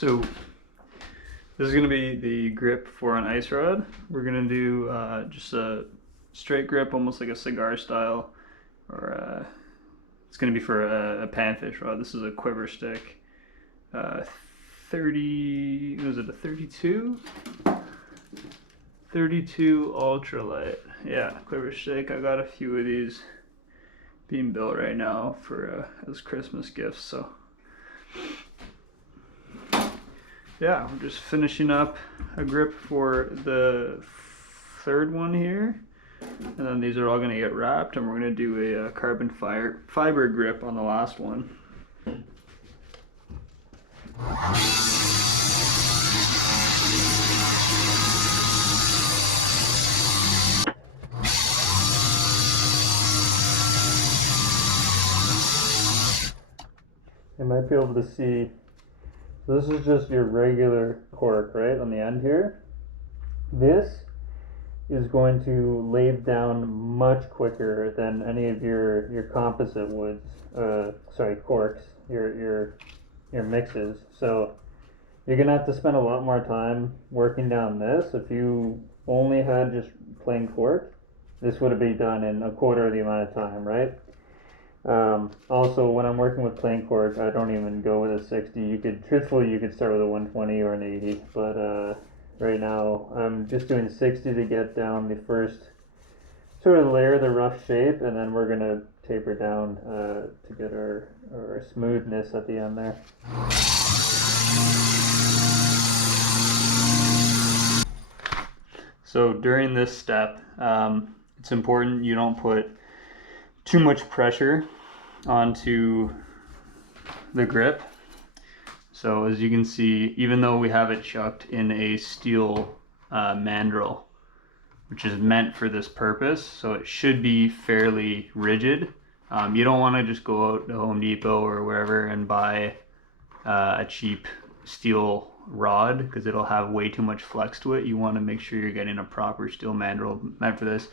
So this is going to be the grip for an ice rod. We're going to do just a straight grip, almost like a cigar style, or it's going to be for a panfish rod. This is a quiver stick. 30, was it a 32? 32 ultralight. Yeah, quiver stick. I got a few of these being built right now for as Christmas gifts. So yeah, we're just finishing up a grip for the third one here, and then these are all going to get wrapped, and we're going to do a carbon fiber grip on the last one. You might be able to see, so this is just your regular cork, right, on the end here. This is going to lathe down much quicker than any of your composite woods, corks, your mixes. So you're gonna have to spend a lot more time working down this. If you only had just plain cork, this would have been done in a quarter of the amount of time, right? Also, when I'm working with plain cork, I don't even go with a 60. Truthfully, you could start with a 120 or an 80, but right now I'm just doing 60 to get down the first sort of layer, the rough shape, and then we're gonna taper down to get our smoothness at the end there. So during this step, it's important you don't put too much pressure onto the grip. So as you can see, even though we have it chucked in a steel mandrel, which is meant for this purpose, so it should be fairly rigid. You don't want to just go out to Home Depot or wherever and buy a cheap steel rod, because it'll have way too much flex to it. You want to make sure you're getting a proper steel mandrel meant for this.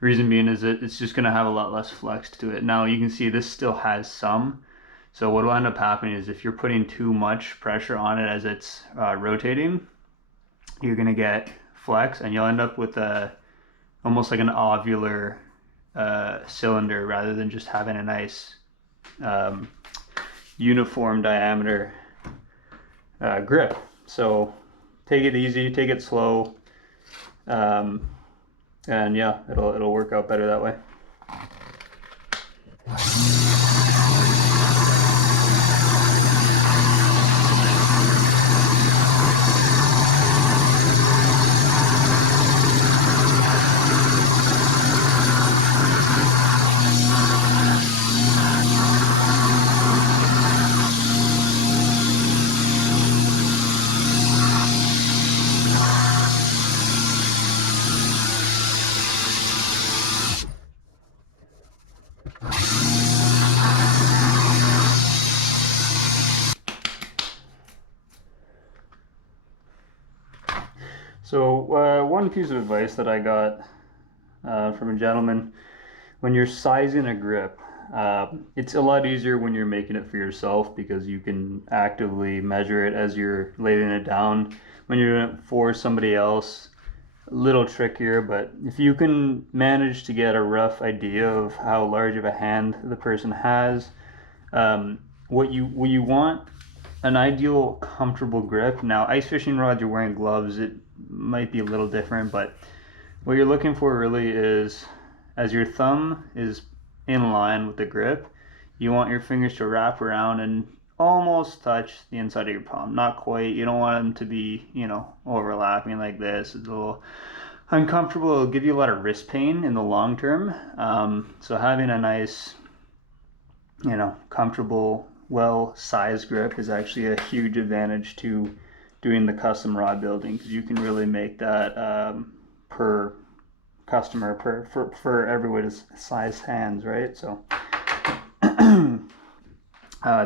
Reason being is that it's just going to have a lot less flex to it. Now you can see this still has some. So what will end up happening is if you're putting too much pressure on it as it's rotating, you're going to get flex, and you'll end up with almost like an ovular cylinder rather than just having a nice uniform diameter grip. So take it easy, take it slow. And yeah, it'll work out better that way. So one piece of advice that I got from a gentleman: when you're sizing a grip, it's a lot easier when you're making it for yourself, because you can actively measure it as you're laying it down. When you're doing it for somebody else, a little trickier, but if you can manage to get a rough idea of how large of a hand the person has, what you want, an ideal comfortable grip. Now, ice fishing rods, you're wearing gloves, it might be a little different, but what you're looking for really is, as your thumb is in line with the grip, you want your fingers to wrap around and almost touch the inside of your palm. Not quite. You don't want them to be, overlapping like this. It's a little uncomfortable. It'll give you a lot of wrist pain in the long term. So having a nice, comfortable, well-sized grip is actually a huge advantage to doing the custom rod building, because you can really make that per customer, for everybody's size hands, right? So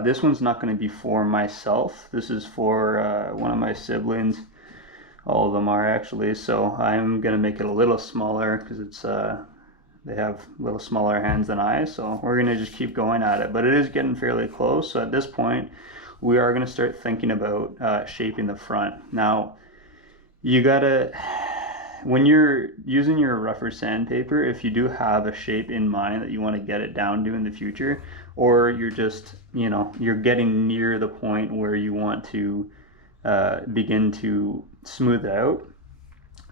this one's not going to be for myself. This is for one of my siblings. All of them are actually. So I'm going to make it a little smaller, because it's they have a little smaller hands than I. So we're going to just keep going at it, but it is getting fairly close. So at this point, we are going to start thinking about shaping the front. Now, you gotta, when you're using your rougher sandpaper, if you do have a shape in mind that you want to get it down to in the future, or you're just, you know, you're getting near the point where you want to begin to smooth it out,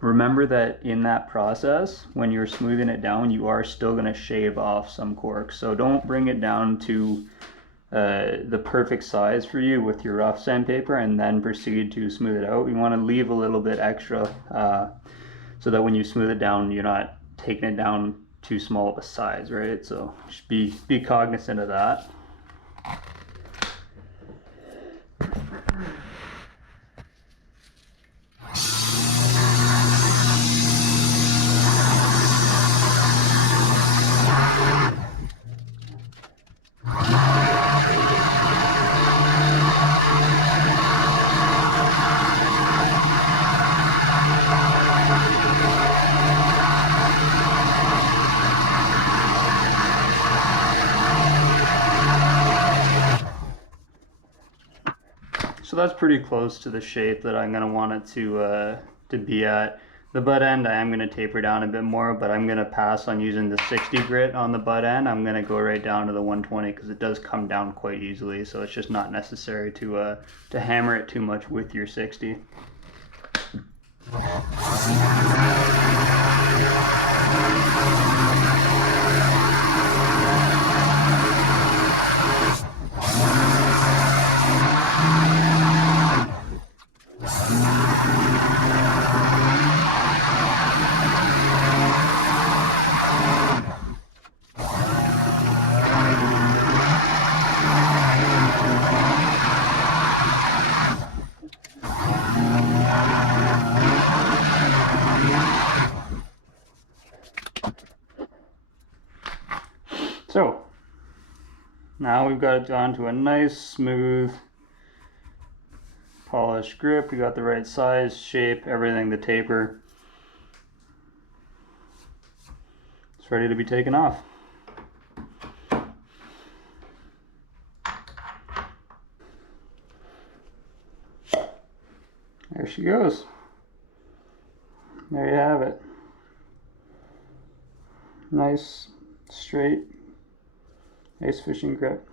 remember that in that process, when you're smoothing it down, you are still going to shave off some cork. So don't bring it down to the perfect size for you with your rough sandpaper and then proceed to smooth it out. You want to leave a little bit extra so that when you smooth it down, you're not taking it down too small of a size, right? So just be cognizant of that. So that's pretty close to the shape that I'm going to want it to be at. The butt end I am going to taper down a bit more, but I'm going to pass on using the 60 grit on the butt end. I'm going to go right down to the 120 because it does come down quite easily, so it's just not necessary to hammer it too much with your 60. So now we've got it down to a nice, smooth, polished grip. We got the right size, shape, everything, the taper. It's ready to be taken off. There she goes. There you have it. Nice, straight, nice fishing grip.